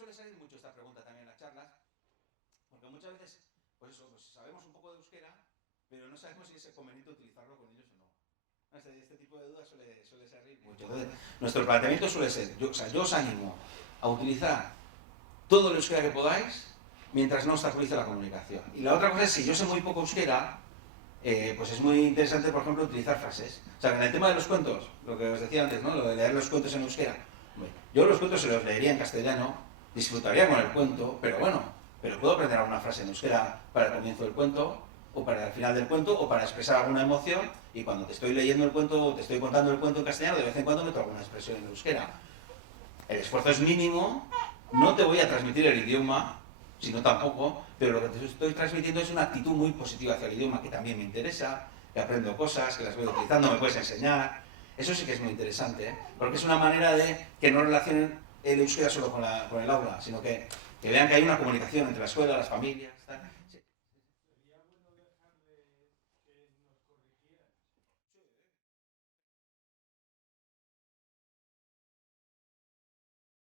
suele salir mucho esta pregunta también en las charlas, porque muchas veces, pues eso, pues sabemos un poco de euskera, pero no sabemos si es conveniente utilizarlo con ellos o no. Este tipo de dudas suele salir mucho. Entonces, nuestro planteamiento suele ser, yo os animo a utilizar todo el euskera que podáis, mientras no obstaculice la comunicación. Y la otra cosa es, si yo sé muy poco euskera, pues es muy interesante, por ejemplo, utilizar frases. O sea, en el tema de los cuentos, lo que os decía antes, ¿no? Lo de leer los cuentos en euskera. Yo los cuentos se los leería en castellano, disfrutaría con el cuento, pero bueno, pero puedo aprender alguna frase en euskera para el comienzo del cuento, o para el final del cuento, o para expresar alguna emoción, y cuando te estoy leyendo el cuento, o te estoy contando el cuento en castellano, de vez en cuando meto alguna expresión en euskera. El esfuerzo es mínimo, no te voy a transmitir el idioma, sino tampoco, pero lo que te estoy transmitiendo es una actitud muy positiva hacia el idioma, que también me interesa, que aprendo cosas, que las voy utilizando, me puedes enseñar. Eso sí que es muy interesante, porque es una manera de que no relacionen el euskera solo con el aula, sino que vean que hay una comunicación entre la escuela, las familias, tal.